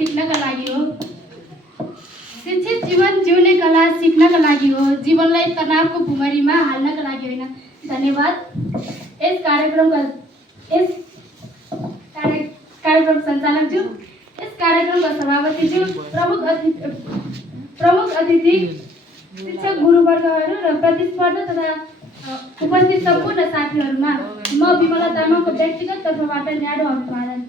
सिक्नका लागि हो। शिक्षित जीवन जिउने कला सिक्नका लागि हो, जीवनलाई तनावको भुमरीमा हाल्नका लागि होइन। धन्यवाद। यस कार्यक्रम सञ्चालकज्यू, यस कार्यक्रमका सभापतिज्यू, प्रमुख अतिथि, शिक्षक गुरुवर्गहरू र प्रतिस्पर्धा तथा उपस्थित सम्पूर्ण साथीहरूमा म विमला तामाङको व्यक्तिगत तर्फबाट न्यानो अभिवादन।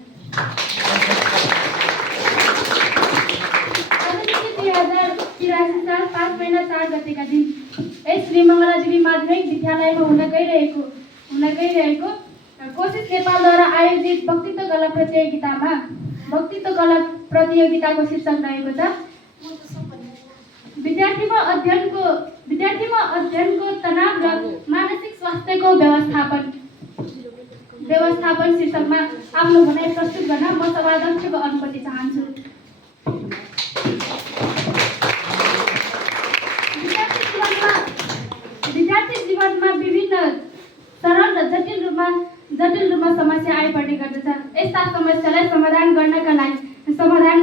2083 साल 5 महिना 4 गतेका दिन यस श्री मङ्गलादेवी माध्यमिक विद्यालयमा हुन गइरहेको कोशिश नेपालद्वारा आयोजित वक्तृत्व कला प्रतियोगिताको शीर्षक रहेको छ विद्यार्थीमा अध्ययनको तनाव र मानसिक स्वास्थ्यको व्यवस्थापन शीर्षकमा आफ्नो भनाइ प्रस्तुत गर्न म सभाध्यक्षको अनुमति चाहन्छु। विद्यार्थी जीवनमा विभिन्न सरल र जटिल रूपमा समस्या आइपर्ने गर्दछ। यस्ता समस्यालाई समाधान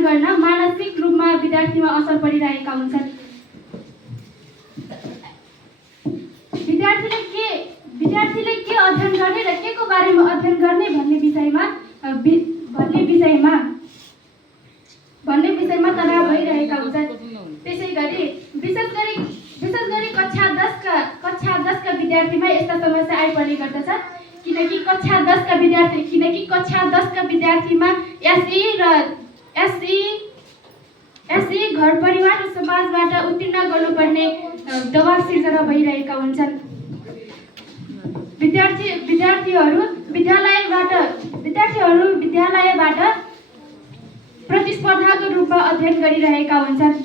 गर्न मानसिक रूपमा विद्यार्थीमा असर परिरहेका हुन्छन्। विद्यार्थीले के अध्ययन गर्ने र के को बारेमा अध्ययन गर्ने भन्ने विषयमा तनाव भइरहेका हुन्छन्। त्यसैगरी विशेष गरी कक्षा 10 का विद्यार्थीमा यस्ता समस्या आइपर्ने गर्दछ किनकि कक्षा 10 का विद्यार्थीमा एसई घर परिवार र समाजबाट उत्तीर्ण गर्नुपर्ने दबाव सिर्जना भइरहेका हुन्छन्। विद्यार्थीहरू विद्यालयबाट प्रतिस्पर्धाको रूपमा अध्ययन गरिरहेका हुन्छन्।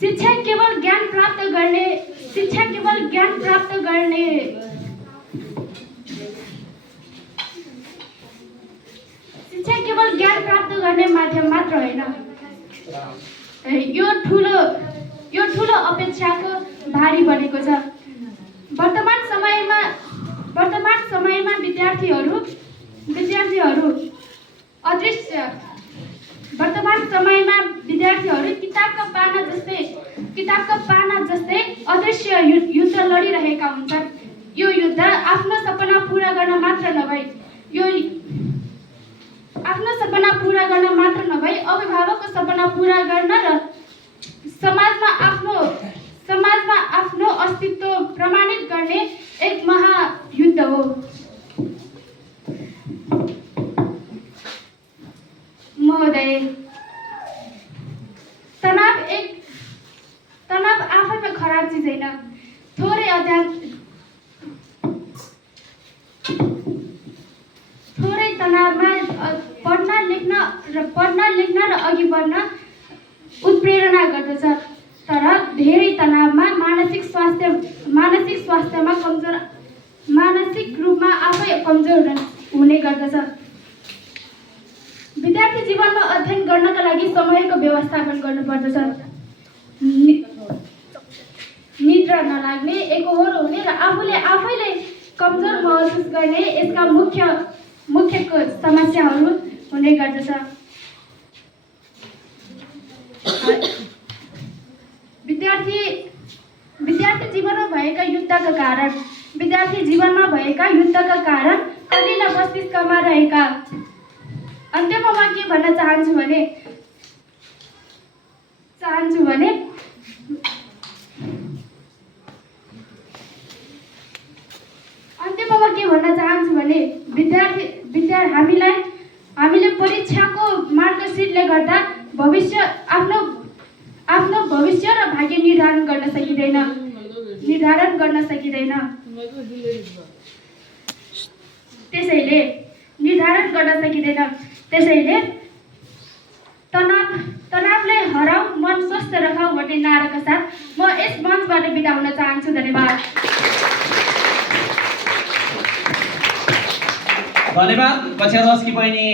शिक्षा केवल ज्ञान प्राप्त गर्ने माध्यम मात्र होइन। यो ठुलो अपेक्षाको भारी बनेको छ। वर्तमान समयमा विद्यार्थीहरू किताबका पाना जस्तै अदृश्य युद्ध लडिरहेका हुन्छन्। यो युद्ध आफ्नो सपना पूरा गर्न मात्र नभई अभिभावकको सपना पूरा गर्न र समाजमा आफ्नो अस्तित्व प्रमाणित गर्ने एक महायुद्ध हो। महोदय, तनाव आफैमा खराब चिज होइन। थोरै तनावमा पढ्न लेख्न र अघि बढ्न उत्प्रेरणा गर्दछ, तर धेरै तनावमा मानसिक रूपमा आफै कमजोर हुने गर्दछ। विद्यार्थी जीवनमा अध्ययन गर्नका लागि समयको व्यवस्थापन गर्नुपर्दछ। निद्रा नलाग्ने, एकहोरो हुने र आफैले कमजोर महसुस गर्ने यसका मुख्य समस्याहरू हुने गर्दछ। विद्यार्थी जीवनमा भएका युद्धका कारण कलिला मस्तिष्कमा रहेका। अन्त्यमा म के भन्न चाहन्छु भने हामीले परीक्षाको मार्कसिटले गर्दा आफ्नो भविष्य र भाग्य निर्धारण गर्न सकिँदैन। त्यसैले तनावले हराऊ, मन स्वस्थ रखाऊ भन्ने नाराका साथ म यस मञ्चबाट बिदा हुन चाहन्छु। धन्यवाद। कक्षा 10 की बहिनी